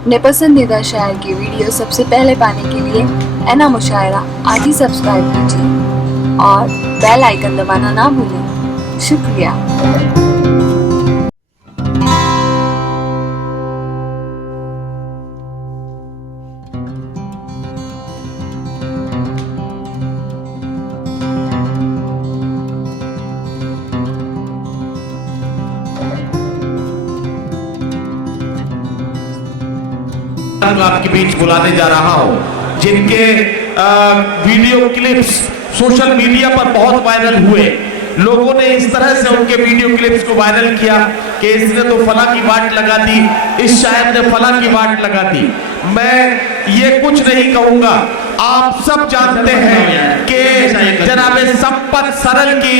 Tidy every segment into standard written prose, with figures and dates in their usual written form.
अपने पसंदीदा शायर की वीडियो सबसे पहले पाने के लिए ऐना मुशायरा आज ही सब्सक्राइब कीजिए और बेल आइकन दबाना ना भूलें। शुक्रिया। आपके बीच बुलाने जा रहा हूं जिनके वीडियो क्लिप्स सोशल मीडिया पर बहुत वायरल हुए। लोगों ने इस तरह से उनके वीडियो क्लिप्स को वायरल किया कि इसने तो फला की वाट लगा दी, इस शायर ने फला की वाट लगा दी। मैं ये कुछ नहीं कहूंगा, आप सब जानते हैं कि जनाबे संपत सरल की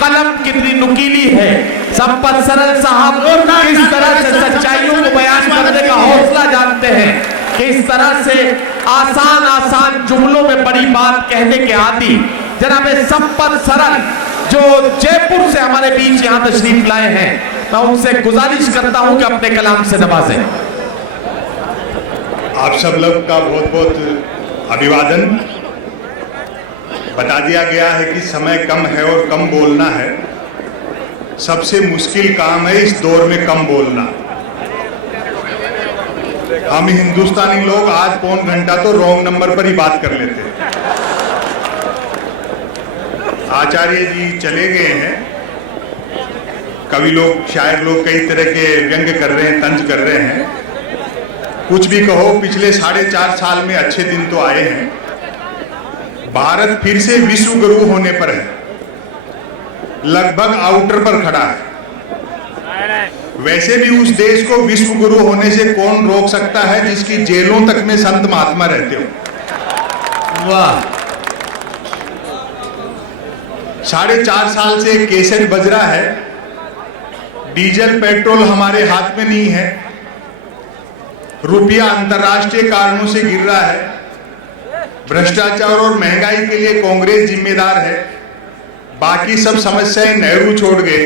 कलम कितनी नुकीली है। संपत सरल साहब किस तरह से सच्चाइयों को बयान करने का हौसला जानते हैं, किस तरह से आसान आसान जुमलों में बड़ी बात कहने के आदी जनाबे संपत सरल जो जयपुर से हमारे बीच यहां तशरीफ लाए हैं, मैं उनसे गुजारिश करता हूं कि अपने कलाम से नवाजें। आप सब लोग का बहुत बहुत अभिवादन। बता दिया गया है कि समय कम है और कम बोलना है। सबसे मुश्किल काम है इस दौर में कम बोलना। हम हिंदुस्तानी लोग आज पौन घंटा तो रॉन्ग नंबर पर ही बात कर लेते हैं। आचार्य जी चले गए हैं, कवि लोग शायर लोग कई तरह के व्यंग्य कर रहे हैं, तंज कर रहे हैं। कुछ भी कहो, पिछले 4.5 साल में अच्छे दिन तो आए हैं। भारत फिर से विश्व गुरु होने पर है, लगभग आउटर पर खड़ा है। वैसे भी उस देश को विश्व गुरु होने से कौन रोक सकता है जिसकी जेलों तक में संत महात्मा रहते हो। वाह। 4.5 साल से केसर बज रहा है, डीजल पेट्रोल हमारे हाथ में नहीं है, रुपया अंतर्राष्ट्रीय कारणों से गिर रहा है, भ्रष्टाचार और महंगाई के लिए कांग्रेस जिम्मेदार है, बाकी सब समस्याएं नेहरू छोड़ गए।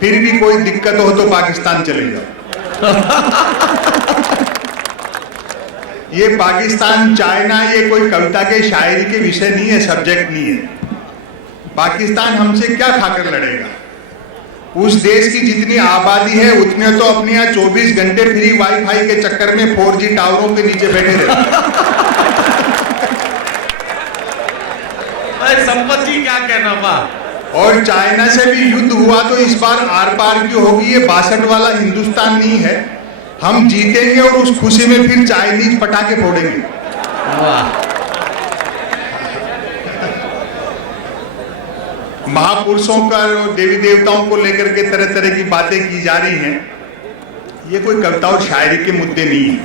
फिर भी कोई दिक्कत हो तो पाकिस्तान चले जाओ। ये पाकिस्तान चाइना ये कोई कविता के शायरी के विषय नहीं है, सब्जेक्ट नहीं है। पाकिस्तान हमसे क्या खाकर लड़ेगा। उस देश की जितनी आबादी है उतने तो अपने यहाँ 24 घंटे फ्री वाईफाई के चक्कर में 4G टावरों के नीचे बैठे रहते। संपत जी क्या कहना बा। और चाइना से भी युद्ध हुआ तो इस बार आर पार की होगी। ये 62 वाला हिंदुस्तान नहीं है। हम जीतेंगे और उस खुशी में फिर चाइनीज पटाखे फोड़ेंगे। महापुरुषों का देवी देवताओं को लेकर के तरह तरह की बातें की जा रही हैं। ये कोई कविता और शायरी के मुद्दे नहीं है।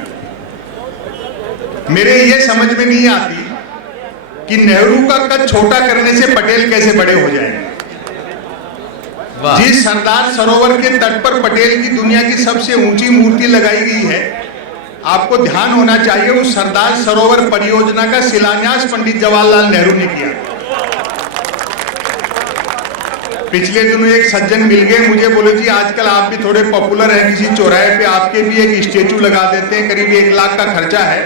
मेरे ये समझ में नहीं आती कि नेहरू का कद छोटा करने से पटेल कैसे बड़े हो जाएंगे। जिस सरदार सरोवर के तट पर पटेल की दुनिया की सबसे ऊंची मूर्ति लगाई गई है, आपको ध्यान होना चाहिए उस सरदार सरोवर परियोजना का शिलान्यास पंडित जवाहरलाल नेहरू ने किया। पिछले दिनों एक सज्जन मिल गए मुझे, बोले जी आजकल आप भी थोड़े पॉपुलर हैं, किसी चौराहे पे आपके भी एक स्टेचू लगा देते हैं, करीब 1 लाख का खर्चा है।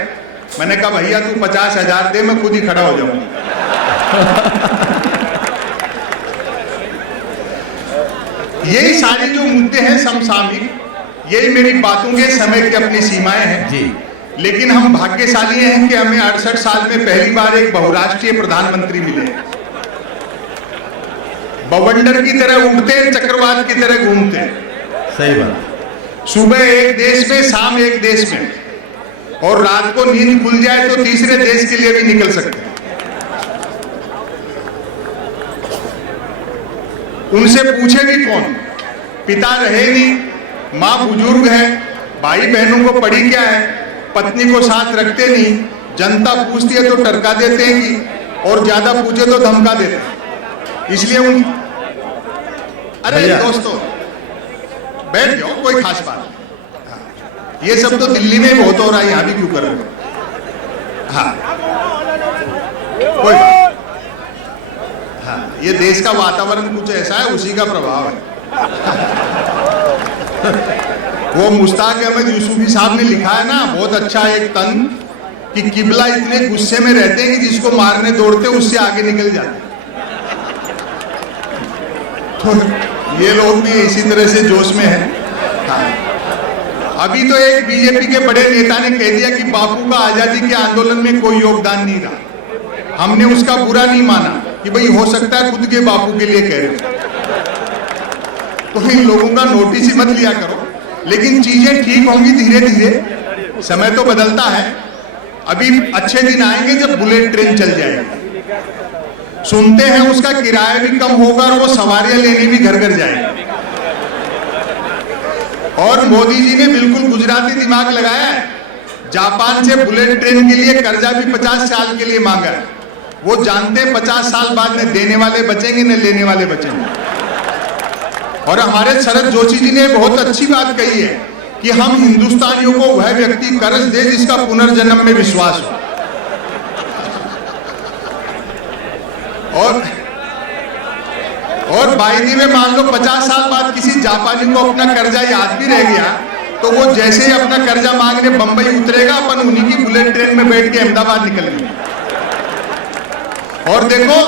मैंने कहा भैया तू 50,000 दे, मैं खुद ही खड़ा हो जाऊंगा। यही सारी जो मुद्दे हैं समसामयिक, यही मेरी बातों के समय की अपनी सीमाएं हैं जी। लेकिन हम भाग्यशाली हैं कि हमें 68 साल में पहली बार एक बहुराष्ट्रीय प्रधानमंत्री मिले। बवंडर की तरह उड़ते हैं, चक्रवात की तरह घूमते हैं। सही बात। सुबह एक देश में, शाम एक देश में, और रात को नींद खुल जाए तो तीसरे देश के लिए भी निकल सकते हैं। उनसे पूछे भी कौन, पिता रहे नहीं, माँ बुजुर्ग है, भाई बहनों को पड़ी क्या है, पत्नी को साथ रखते नहीं, जनता पूछती है तो टरका देते हैं कि, और ज्यादा पूछे तो धमका देते हैं। इसलिए उन अरे दोस्तों बैठ जाओ, कोई खास बात नहीं। ये सब तो दिल्ली में बहुत हो रहा है, यहां भी क्यों कर रहे हो। हाँ कोई बात। हाँ ये देश का वातावरण कुछ ऐसा है, उसी का प्रभाव है। वो मुश्ताक अहमद यूसुफी साहब ने लिखा है ना, बहुत अच्छा एक तन, कि किबला इतने गुस्से में रहते हैं कि जिसको मारने दौड़ते उससे आगे निकल जाते। तो ये लोग भी इसी तरह से जोश में है। हाँ। अभी तो एक बीजेपी के बड़े नेता ने कह दिया कि बापू का आजादी के आंदोलन में कोई योगदान नहीं रहा। हमने उसका बुरा नहीं माना कि भाई हो सकता है खुद के बापू के लिए कह रहे हो, तो इन लोगों का नोटिस ही मत लिया करो। लेकिन चीजें ठीक होंगी धीरे धीरे, समय तो बदलता है। अभी अच्छे दिन आएंगे जब बुलेट ट्रेन चल जाएगी, सुनते हैं उसका किराया भी कम होगा और वो सवारियां लेने भी घर घर जाएंगे। और मोदी जी ने बिल्कुल गुजराती दिमाग लगाया है, जापान से बुलेट ट्रेन के लिए कर्जा भी 50 साल के लिए मांगा है। वो जानते हैं 50 साल बाद न देने वाले बचेंगे न लेने वाले बचेंगे। और हमारे शरद जोशी जी ने बहुत अच्छी बात कही है कि हम हिंदुस्तानियों को वह व्यक्ति कर्ज दे जिसका पुनर्जन्म में विश्वास हो। और बाईदी में मान लो 50 साल बाद किसी जापानी को अपना कर्जा याद भी रह गया, तो वो जैसे ही अपना कर्जा मांगने बंबई उतरेगा, अपन उन्हीं की बुलेट ट्रेन में बैठ के अहमदाबाद निकलेंगे। और देखो,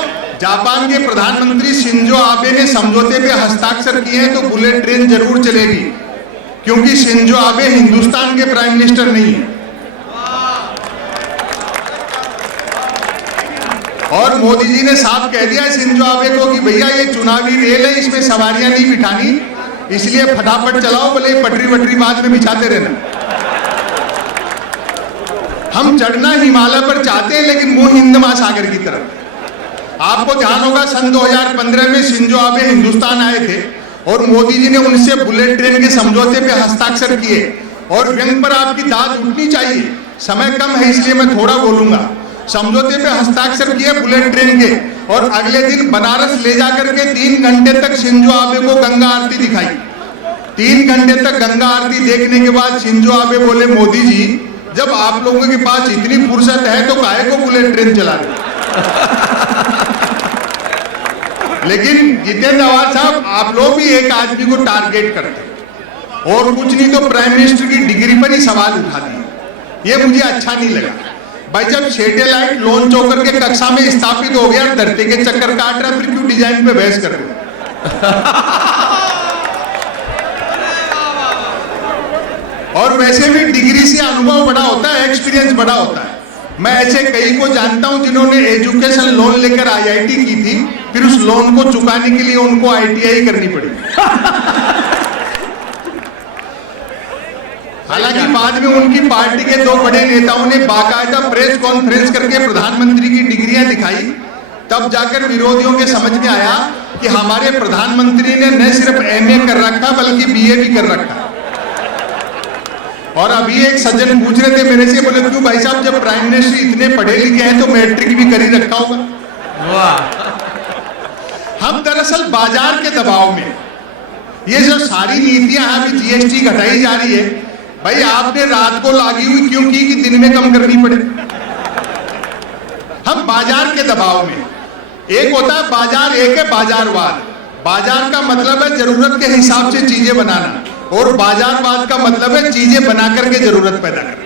जापान के प्रधानमंत्री शिंजो आबे ने समझौते पे हस्ताक्षर किए हैं, तो बुलेट ट्रेन जरूर चलेगी, क्योंकि शिंजो आबे हिंदुस्तान के प्राइम मिनिस्टर नहीं है। और मोदी जी ने साफ कह दिया शिंजो आबे को कि भैया ये चुनावी रेल है, इसमें सवारियां नहीं बिठानी, इसलिए फटाफट चलाओ, भले पटरी वटरी बाद में बिछाते रहना। हम चढ़ना हिमालय पर चाहते हैं, लेकिन मुंह हिंद महासागर की तरफ। आपको ध्यान होगा सन 2015 में शिंजो आबे हिंदुस्तान आए थे और मोदी जी ने उनसे बुलेट ट्रेन के समझौते पे हस्ताक्षर किए। और व्यंग पर आपकी दाद उठनी चाहिए, समय कम है इसलिए मैं थोड़ा बोलूंगा। समझौते पे हस्ताक्षर किए बुलेट ट्रेन के, और अगले दिन बनारस ले जाकर के 3 घंटे तक शिंजो आबे को गंगा आरती दिखाई। 3 घंटे तक गंगा आरती देखने के बाद शिंजो आबे बोले, मोदी जी जब आप लोगों के पास इतनी फुर्सत है तो काहे को बुलेट ट्रेन चला रहे। लेकिन जितेंद्र आवाज साहब, आप लोग भी एक आदमी को टारगेट करते हैं और कुछ नहीं तो प्राइम मिनिस्टर की डिग्री पर ही सवाल उठा दिए। ये मुझे अच्छा नहीं लगा भाई। जब सैटेलाइट लॉन्च होकर के कक्षा में स्थापित हो गया, धरती के चक्कर काट रहा, फिर क्यों डिजाइन पे बहस कर रहे हो। और वैसे भी डिग्री से अनुभव बड़ा होता है, एक्सपीरियंस बड़ा होता है। मैं ऐसे कई को जानता हूं जिन्होंने एजुकेशन लोन लेकर IIT की थी, फिर उस लोन को चुकाने के लिए उनको ITI करनी पड़ी। हालांकि बाद में उनकी पार्टी के 2 बड़े नेताओं ने बाकायदा प्रेस कॉन्फ्रेंस करके प्रधानमंत्री की डिग्रियां दिखाई। तब जाकर विरोधियों के समझ में आया कि हमारे प्रधानमंत्री ने न सिर्फ MA कर रखा बल्कि BA भी कर रखा। और अभी एक सज्जन पूछ रहे थे मेरे से, बोले क्यों भाई साहब, जब प्राइम मिनिस्टर इतने पढ़े लिखे हैं तो मैट्रिक भी कर ही रखा होगा। वाह। हम दरअसल बाजार के दबाव में, ये जो सारी नीतियां अभी GST घटाई जा रही है, भाई आपने रात को लागी हुई क्यों की कि दिन में कम करनी पड़े। हम बाजार के दबाव में, एक होता है बाजार, एक है बाजारवाद। बाजार का मतलब है जरूरत के हिसाब से चीजें बनाना, और बाजारवाद का मतलब है चीजें बना करके जरूरत पैदा करना।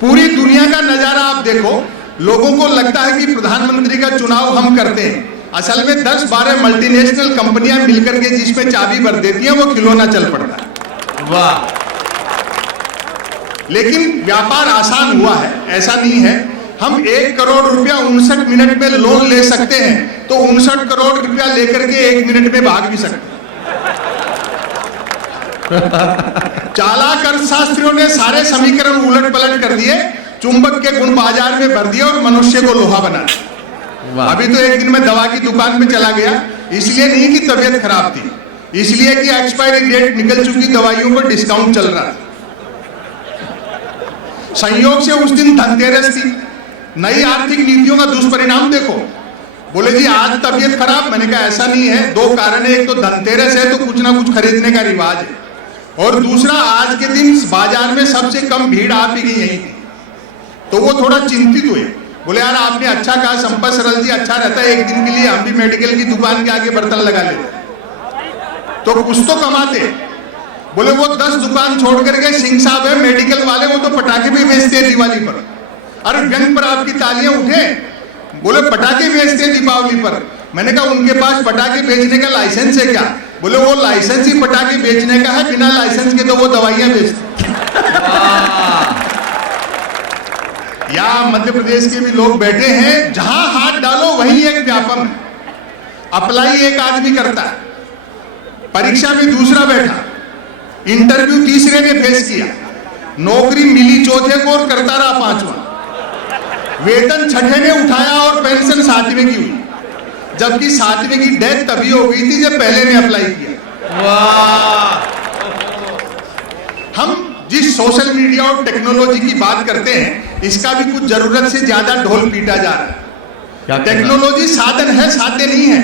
पूरी दुनिया का नजारा आप देखो, लोगों को लगता है कि प्रधानमंत्री का चुनाव हम करते हैं, असल में 10-12 मल्टीनेशनल कंपनियां मिलकर के जिसमें चाबी भर देती हैं, वो खिलौना चल पड़ता है। वाह। लेकिन व्यापार आसान हुआ है, ऐसा नहीं है। हम 1 करोड़ रुपया 59 मिनट में लोन ले सकते हैं, तो 59 करोड़ रुपया लेकर के 1 मिनट में भाग भी सकते हैं। चालाक अर्थशास्त्रियों ने सारे समीकरण उलट पलट कर दिए, चुंबक के गुण बाजार में भर दिए और मनुष्य को लोहा बना दिया। अभी तो एक दिन मैं दवा की दुकान में चला गया, इसलिए नहीं कि तबीयत खराब थी, इसलिए कि एक्सपायरी डेट निकल चुकी दवाइयों पर डिस्काउंट चल रहा था। संयोग से उस दिन धनतेरस थी। नई आर्थिक नीतियों का दुष्परिणाम देखो। बोले जी आज तबीयत खराब, मैंने कहा ऐसा नहीं है, 2 कारण है। एक तो धनतेरस है तो कुछ ना कुछ खरीदने का रिवाज है, और दूसरा आज के दिन बाजार में सबसे कम भीड़ आप ही की यही थी, तो वो थोड़ा चिंतित हुए। बोले यार आपने अच्छा कहा संपत सरल जी, अच्छा रहता है एक दिन के लिए हम भी मेडिकल की दुकान के आगे बर्तन लगा लेते, तो कुछ तो कमाते। बोले वो 10 दुकान छोड़ करके सिंह साहब है मेडिकल वाले, वो तो पटाखे भी बेचते हैं दिवाली पर। अरे व्यंग पर आपकी तालियां उठे, बोले पटाखे बेचते हैं दीपावली पर। मैंने कहा उनके पास पटाखे बेचने का लाइसेंस है क्या? बोले वो लाइसेंस ही पटाखे बेचने का है, बिना लाइसेंस के तो वो दवाइयां बेचते। या मध्य प्रदेश के भी लोग बैठे हैं, जहां हाथ डालो वहीं एक व्यापम है। अप्लाई एक आदमी करता है, परीक्षा में दूसरा बैठा, इंटरव्यू तीसरे ने फेस किया, नौकरी मिली चौथे को और करता रहा पांचवा, वेतन छठे ने उठाया और पेंशन सातवें की हुई, जबकि सातवें की डेथ तभी हो गई थी जब पहले ने अप्लाई किया। वाह! हम जिस सोशल मीडिया और टेक्नोलॉजी की बात करते हैं, इसका भी कुछ जरूरत से ज्यादा ढोल पीटा जा रहा है। टेक्नोलॉजी साधन है, साध्य नहीं है।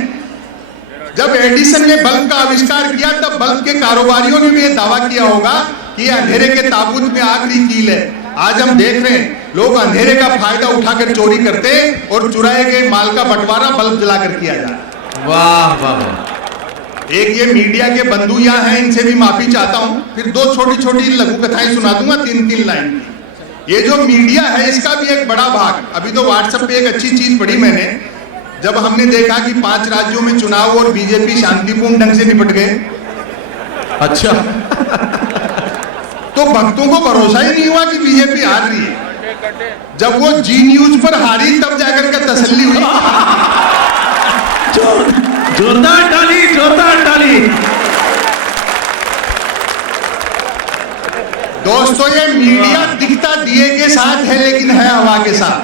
जब एडिसन ने बल्ब का आविष्कार किया तब बल्ब के कारोबारियों ने भी यह दावा किया होगा कि अंधेरे के ताबूत में आखिरी कील है। आज हम देख रहे हैं लोग अंधेरे का फायदा उठाकर चोरी करते और चुराए गए माल का बंटवारा बल्ब जलाकर किया जा रहा है। वाह वाह! एक ये मीडिया के बंधु यहाँ हैं, इनसे भी माफी चाहता हूँ। फिर 2 छोटी छोटी लघु कथाएं सुना दूंगा 3-3 लाइन की। ये जो मीडिया है इसका भी एक बड़ा भाग, अभी तो व्हाट्सएप पे एक अच्छी चीज पढ़ी मैंने, जब हमने देखा कि 5 राज्यों में चुनाव और बीजेपी शांतिपूर्ण ढंग से निपट गए, अच्छा, तो भक्तों को भरोसा ही नहीं हुआ कि बीजेपी हार रही है। जब वो जी न्यूज पर हारी तब जाकर के तसल्ली हुई। जोरदार ताली, जोरदार ताली। दोस्तों ये मीडिया दिखता दिए के साथ है लेकिन है हवा के साथ।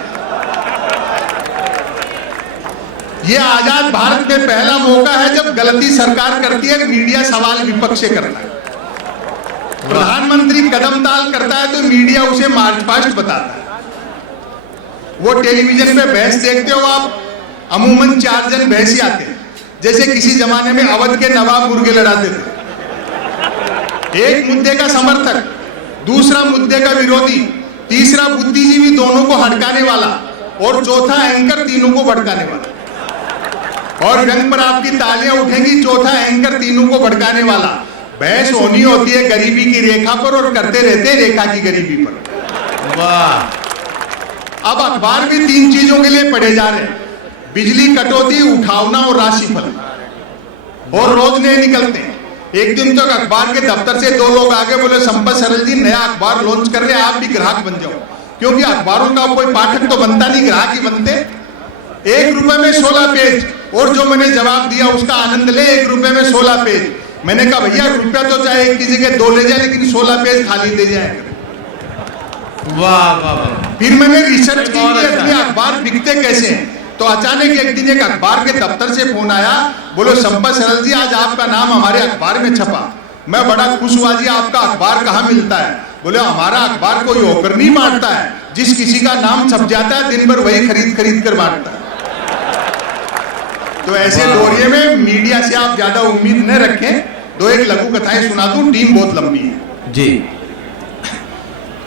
ये आजाद भारत में पहला मौका है जब गलती सरकार करती है, मीडिया सवाल विपक्ष से करता है। प्रधानमंत्री कदम ताल करता है तो मीडिया उसे मार्च पास्ट बताता है। वो टेलीविजन पे बहस देखते हो आप, अमूमन 4 जन बहसी आते हैं, जैसे किसी जमाने में अवध के नवाब मुर्गे लड़ाते थे। एक मुद्दे का समर्थक, दूसरा मुद्दे का विरोधी, तीसरा बुद्धिजीवी दोनों को हटकाने वाला और चौथा एंकर तीनों को भड़काने वाला। और व्यंग पर आपकी तालियां उठेंगी, चौथा एंकर तीनों को भड़काने वाला। बहस होनी होती है गरीबी की रेखा पर और करते रहते हैं रेखा की गरीबी पर। वाह! अब अखबार भी 3 चीजों के लिए पढ़े जा रहे हैं, बिजली कटौती, उठावना और राशिफल, और रोज नए निकलते हैं। एक दिन तक अखबार के दफ्तर से 2 लोग आगे बोले संपत सरल जी नया अखबार लॉन्च कर रहे हैं, आप भी ग्राहक बन जाओ, क्योंकि अखबारों का कोई पाठक तो बनता नहीं, ग्राहक ही बनते। 1 रुपए में 16 पेज, और जो मैंने जवाब दिया उसका आनंद ले, 1 रुपए में 16 पेज। मैंने कहा भैया रुपया तो चाहे एक की जगह 2 ले जाए, लेकिन 16 पेज खाली दे जाए। वाह वाह! फिर मैंने रिसर्च की कि अपने अखबार बिकते कैसे हैं, तो अचानक एक दिन एक अखबार के दफ्तर से फोन आया, बोलो संपत सरल जी आज आपका नाम हमारे अखबार में छपा। मैं बड़ा खुश हुआ जी, आपका अखबार कहाँ मिलता है? बोले हमारा अखबार कोई होकर नहीं बांटता है, जिस किसी का नाम छप जाता है दिन भर वही खरीद कर बांटता है। तो ऐसे दौरे में मीडिया से आप ज्यादा उम्मीद न रखें। 2-1 लघु कथाएं सुना दूं, टीम बहुत लंबी है जी।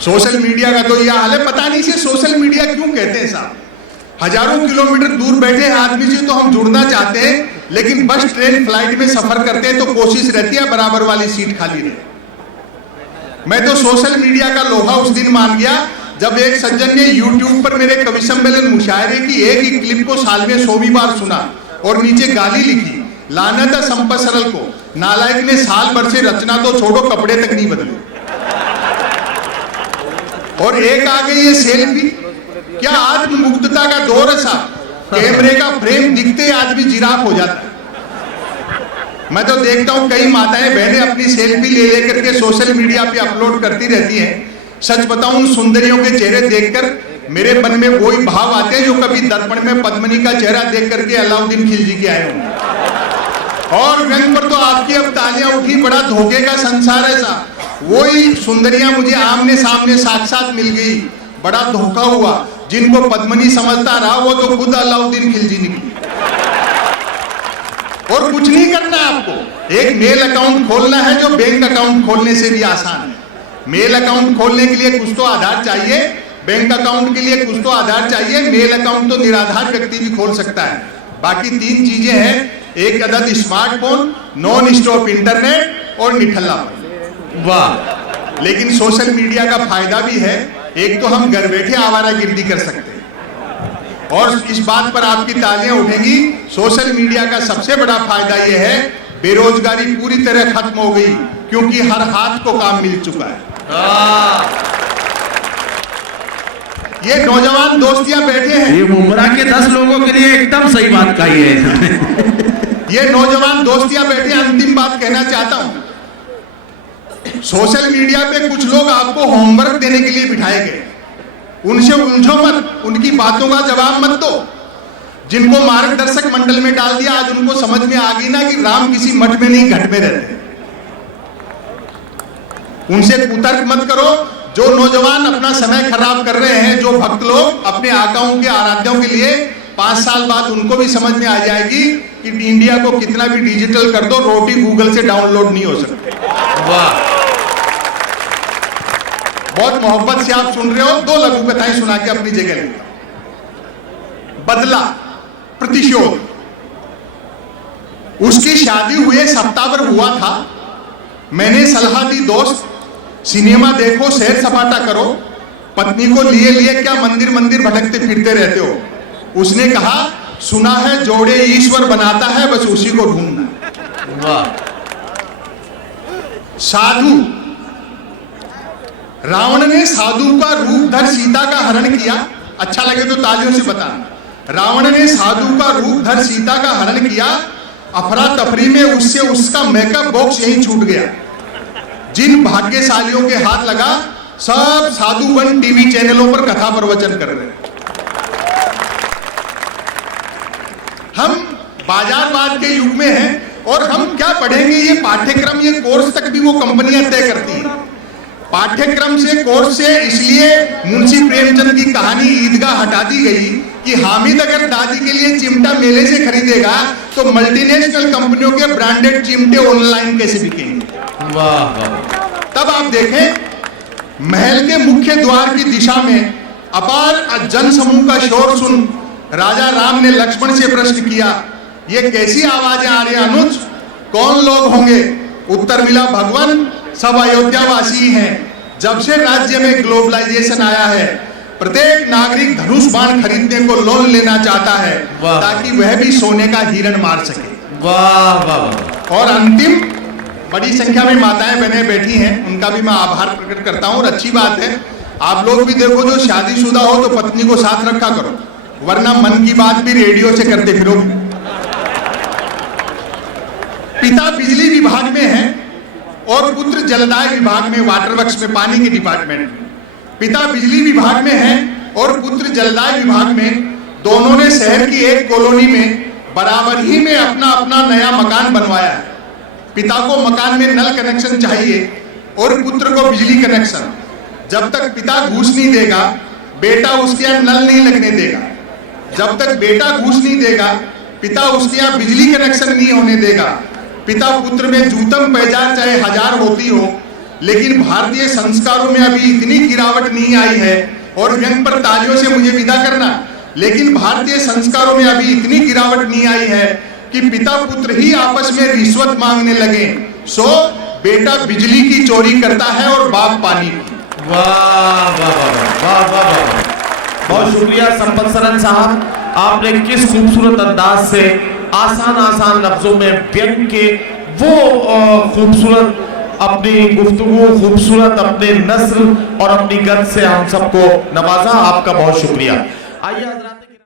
सोशल मीडिया का तो यह हाल है, पता नहीं इसे सोशल मीडिया क्यों कहते हैं साहब। हजारों किलोमीटर दूर बैठे आदमी से तो हम जुड़ना चाहते हैं, लेकिन बस ट्रेन फ्लाइट में सफर करते हैं तो कोशिश रहती है बराबर वाली सीट खाली रहे। मैं तो सोशल मीडिया का लोहा उस दिन मान गया जब एक सज्जन ने YouTube पर मेरे कवि सम्मेलन मुशायरे की एक ही क्लिप को साल में 100 बार सुना और नीचे गाली लिखी, लानत है संपत सरल को, नालायक ने साल भर से रचना तो छोड़ो कपड़े तक नहीं बदले। और एक आ गई ये सेल्फी, क्या आत्ममुग्धता का दौर है साहब, कैमरे का फ्रेम दिखते आदमी जिराफ हो जाता है। मैं तो देखता हूं कई माताएं बहनें अपनी सेल्फी ले लेकर के सोशल मीडिया पे अपलोड करती रहती हैं। सच बताऊं उन सुंदरियों के चेहरे देखकर मेरे मन में वही भाव आते हैं जो कभी दर्पण में पद्मिनी का चेहरा देख करके अलाउद्दीन खिलजी के आए होंगे। और व्यंग पर तो आपकी अब तालियां उठी, बड़ा धोखे का संसार है साहब। वही सुंदरियां मुझे आमने सामने साक्षात मिल गई, बड़ा धोखा हुआ। जिनको पद्मिनी समझता रहा वो तो खुद अलाउद्दीन खिलजी निकली। और कुछ नहीं करना आपको, एक मेल अकाउंट खोलना है जो बैंक अकाउंट खोलने से भी आसान है। मेल अकाउंट खोलने के लिए कुछ तो आधार चाहिए, बैंक अकाउंट के लिए कुछ तो आधार चाहिए। मेल अकाउंट तो निराधार व्यक्ति भी खोल सकता है। बाकी 3 चीजें हैं, एक अदद स्मार्टफोन, नॉन स्टॉप इंटरनेट और निठल्लापन। वाह। लेकिन सोशल मीडिया का फायदा भी है। एक तो हम घर बैठे आवारागर्दी कर सकते हैं, और इस बात पर आपकी तालियां उठेंगी। सोशल मीडिया का सबसे बड़ा फायदा यह है, बेरोजगारी पूरी तरह खत्म हो गई, क्योंकि हर हाथ को काम मिल चुका है। ये नौजवान दोस्तियां बैठे हैं, ये मुमरा के 10 लोगों के लिए एकदम सही बात कही है। ये नौजवान दोस्तियां बैठे। अंतिम बात कहना चाहता हूं, सोशल मीडिया पे कुछ लोग आपको होमवर्क देने के लिए बिठाए गए, उनसे उलझो मत, उनकी बातों का जवाब मत दो। जिनको मार्गदर्शक मंडल में डाल दिया, आज उनको समझ में आ गई ना कि राम किसी मठ में नहीं घट में रहते। उनसे कुतर्क मत करो। जो नौजवान अपना समय खराब कर रहे हैं, जो भक्त लोग अपने आकाओं के आराध्यों के लिए, 5 साल बाद उनको भी समझ में आ जाएगी कि इंडिया को कितना भी डिजिटल कर दो, रोटी गूगल से डाउनलोड नहीं हो सकती। वाह। बहुत मोहब्बत से आप सुन रहे हो। 2 लघु कथाएं सुना के अपनी जगह ले। बदला, प्रतिशोध। उसकी शादी हुए सप्ताह भर हुआ था। मैंने सलाह दी, दोस्त सिनेमा देखो, सैर सपाटा करो, पत्नी को लिए लिए क्या मंदिर मंदिर भटकते फिरते रहते हो। उसने कहा, सुना है जोड़े ईश्वर बनाता है, बस उसी को ढूंढना। वाह। साधु, रावण ने साधु का रूप धर सीता का हरण किया। अच्छा लगे तो तालियों से बताना। रावण ने साधु का रूप धर सीता का हरण किया। अफरा तफरी में उससे उसका मेकअप बॉक्स यहीं छूट गया। जिन भाग्यशालियों के हाथ लगा, सब साधु वन टीवी चैनलों पर कथा प्रवचन कर रहे हैं। हम बाजारवाद के युग में हैं, और हम क्या पढ़ेंगे, ये पाठ्यक्रम, ये कोर्स तक भी वो कंपनियां तय करती हैं। पाठ्यक्रम से, कोर्स से इसलिए मुंशी प्रेमचंद की कहानी ईदगाह हटा दी गई कि हामिद अगर दादी के लिए चिमटा मेले से खरीदेगा, तो मल्टीनेशनल कंपनियों के ब्रांडेड चिमटे ऑनलाइन कैसे बिकेंगे। वाह। तब आप देखें, महल के मुख्य द्वार की दिशा में अपार जन समूह का शोर सुन राजा राम ने लक्ष्मण से प्रश्न किया, ये कैसी आवाजें आ रही हैं अनुज, कौन लोग होंगे। उत्तर मिला, भगवान सब अयोध्यावासी हैं। जब से राज्य में ग्लोबलाइजेशन आया है, प्रत्येक नागरिक धनुष बाण खरीदने को लोन लेना चाहता है, ताकि वह भी सोने का हिरण मार सके। वाह वाह। और अंतिम, बड़ी संख्या में माताएं बहनें बैठी हैं, उनका भी मैं आभार प्रकट करता हूं। और अच्छी बात है, आप लोग भी देखो, जो शादीशुदा हो तो पत्नी को साथ रखा करो, वरना मन की बात भी रेडियो से करते फिरोगे। पिता बिजली विभाग में है और पुत्र जलदाय विभाग में, वाटर वर्क्स में, पानी के डिपार्टमेंट में। पिता बिजली विभाग में है और पुत्र जलदाय विभाग में। दोनों ने शहर की एक कॉलोनी में बराबर ही में अपना अपना नया मकान बनवाया है। पिता को मकान में नल कनेक्शन चाहिए और पुत्र को बिजली कनेक्शन। जब तक पिता घूस नहीं देगा, बेटा उसके यहाँ नल नहीं लगने देगा। जब तक बेटा घूस नहीं देगा, पिता उसके यहाँ बिजली कनेक्शन नहीं होने देगा। पिता पुत्र में जूतम पहचान चाहे 1000 होती हो, लेकिन भारतीय संस्कारों में अभी इतनी गिरावट नहीं आई है। और व्यंग पर तालियों से मुझे विदा करना, लेकिन भारतीय संस्कारों में अभी इतनी गिरावट नहीं आई है कि पिता पुत्र ही आपस में रिश्वत मांगने लगे। सो बेटा बिजली की चोरी करता है और बाप पानी की। वाह वाह वाह वाह वाह। बहुत शुक्रिया संपत सरन साहब, आपने किस खूबसूरत अंदाज से आसान आसान लफ्जों में व्यंग के वो खूबसूरत अपनी गुफ्तगू, खूबसूरत अपने नस्ल और अपनी गद से हम सबको नवाजा। आपका बहुत शुक्रिया। आइए हज़रात।